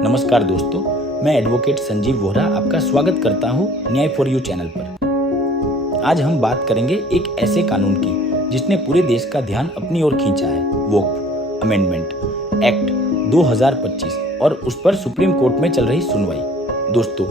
नमस्कार दोस्तों, मैं एडवोकेट संजीव वोहरा आपका स्वागत करता हूं न्याय फॉर यू चैनल पर। आज हम बात करेंगे एक ऐसे कानून की जिसने पूरे देश का ध्यान अपनी ओर खींचा है, वक्फ अमेंडमेंट एक्ट 2025 और उस पर सुप्रीम कोर्ट में चल रही सुनवाई। दोस्तों,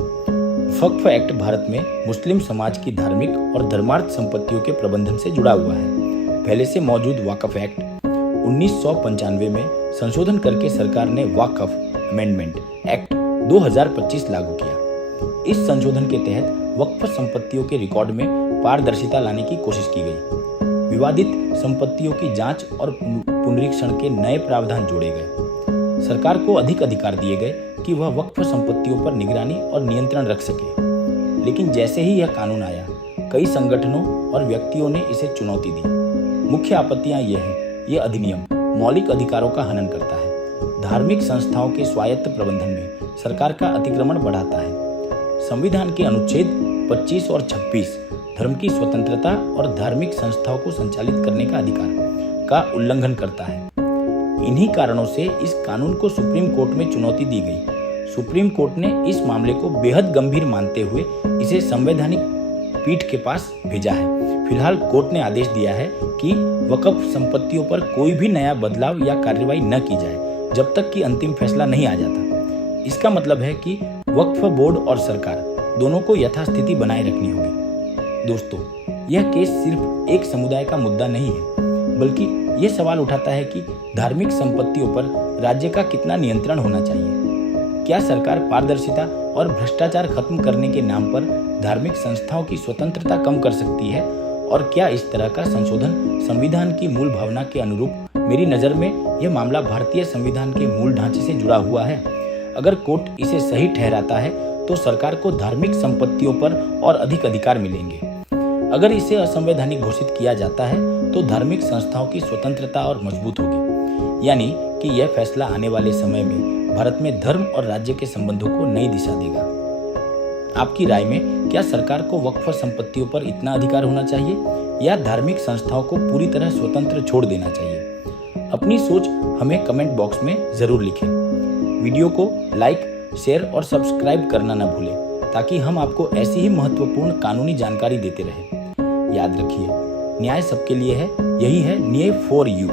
वक्फ एक्ट भारत में मुस्लिम समाज की धार्मिक और धर्मार्थ संपत्तियों के प्रबंधन से जुड़ा हुआ है। पहले से मौजूद वक्फ एक्ट 1995 में संशोधन करके सरकार ने वक्फ अमेंडमेंट एक्ट 2025 लागू किया। इस संशोधन के तहत वक्फ संपत्तियों के रिकॉर्ड में पारदर्शिता लाने की कोशिश की गई। विवादित संपत्तियों की जांच और पुनरीक्षण के नए प्रावधान जोड़े गए। सरकार को अधिक अधिकार दिए गए कि वह वक्फ संपत्तियों पर निगरानी और नियंत्रण रख सके। लेकिन जैसे ही यह कानून आया, कई संगठनों और व्यक्तियों ने इसे चुनौती दी। मुख्य आपत्तियां ये हैं, यह अधिनियम मौलिक अधिकारों का हनन करता है, धार्मिक संस्थाओं के स्वायत्त प्रबंधन में सरकार का अतिक्रमण बढ़ाता है। संविधान के अनुच्छेद 25 और 26 धर्म की स्वतंत्रता और धार्मिक संस्थाओं को संचालित करने का अधिकार का उल्लंघन करता है। इन्हीं कारणों से इस कानून को सुप्रीम कोर्ट में चुनौती दी गई। सुप्रीम कोर्ट ने इस मामले को बेहद गंभीर मानते हुए इसे संवैधानिक पीठ के पास भेजा है। फिलहाल कोर्ट ने आदेश दिया है कि वक्फ संपत्तियों पर कोई भी नया बदलाव या कार्रवाई न की जाए जब तक कि अंतिम फैसला नहीं आ जाता। इसका मतलब है कि वक्फ बोर्ड और सरकार दोनों को यथास्थिति बनाए रखनी होगी। दोस्तों, यह केस सिर्फ एक समुदाय का मुद्दा नहीं है, बल्कि यह सवाल उठाता है कि धार्मिक संपत्तियों पर राज्य का कितना नियंत्रण होना चाहिए। क्या सरकार पारदर्शिता और भ्रष्टाचार खत्म करने के नाम पर धार्मिक संस्थाओं की स्वतंत्रता कम कर सकती है? और क्या इस तरह का संशोधन संविधान की मूल भावना के अनुरूप? मेरी नज़र में यह मामला भारतीय संविधान के मूल ढांचे से जुड़ा हुआ है। अगर कोर्ट इसे सही ठहराता है तो सरकार को धार्मिक संपत्तियों पर और अधिक अधिकार मिलेंगे। अगर इसे असंवैधानिक घोषित किया जाता है तो धार्मिक संस्थाओं की स्वतंत्रता और मजबूत होगी। यानी कि यह फैसला आने वाले समय में भारत में धर्म और राज्य के संबंधों को नई दिशा देगा। आपकी राय में क्या सरकार को वक्फ संपत्तियों पर इतना अधिकार होना चाहिए या धार्मिक संस्थाओं को पूरी तरह स्वतंत्र छोड़ देना चाहिए? अपनी सोच हमें कमेंट बॉक्स में जरूर लिखें। वीडियो को लाइक, शेयर और सब्सक्राइब करना न भूलें ताकि हम आपको ऐसी ही महत्वपूर्ण कानूनी जानकारी देते रहें। याद रखिए, न्याय सबके लिए है। यही है न्याय फॉर यू।